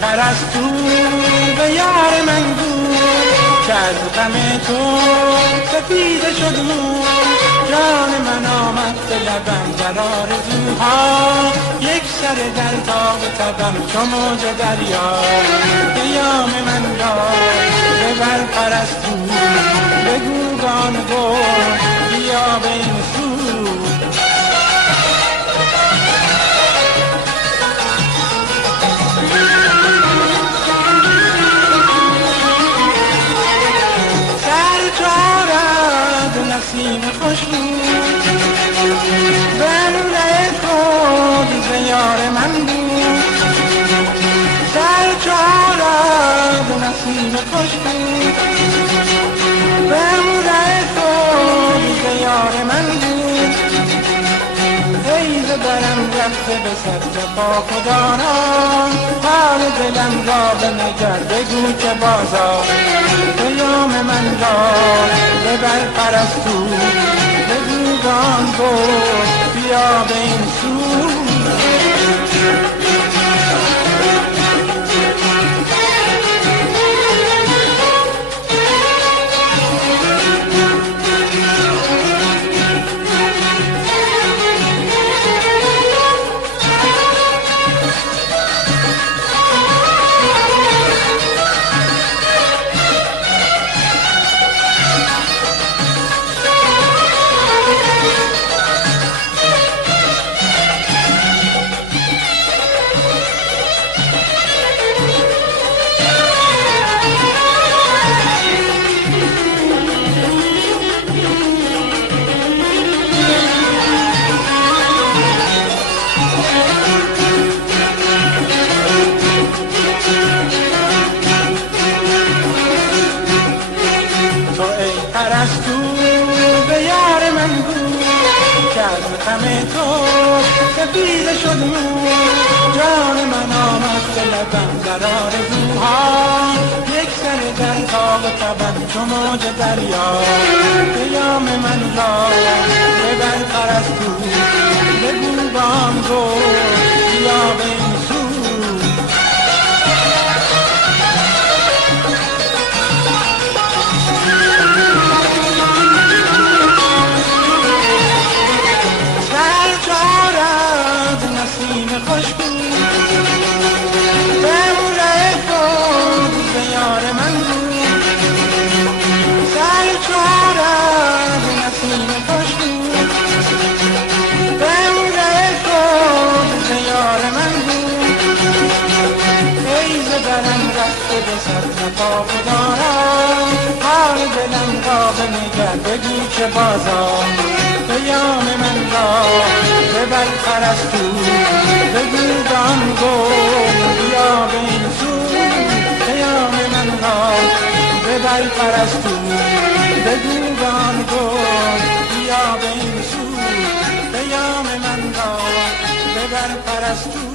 پرستو به یار من گو که از غم تو سپیده شد مو. جان من آمد به لبم در آرزوها، یک سر در تاب تبم چو موج دریا. پیام من را ببر پرستو، بگو گان گل بیا به این سو. نسیم خوشبو بنده خود ز یار من بود، سر چارد نسیم خوشبو بنده خود ز یار من بود. ای ز برم رفته به سر پا خداران، حال دلم را بنگر بگو که بازا. پیام من را ببر پرستو، بگو گان گل بیا به این سو. پرستو به یار من گو که از غم تو سپیده شد مو. جان من آمد به لبم در آرزوها، یک سر در تاب تبم چو موج دریا. پیام من را ببر پرستو، بگو گان گل بیا به این سو. خوشبو بمونه خود ز یار من بود، سر چارد نسیم خوشبو بمونه خود ز یار من بود. ای ز برم رفته به سر پا خداران، حال دلم را بنگر بگو که بازا. پیام من را ببر پرستو، بگو گان گل بیا به این سو. پیام من را ببر پرستو، بگو گان گل بیا به این سو. پیام من را ببر پرستو.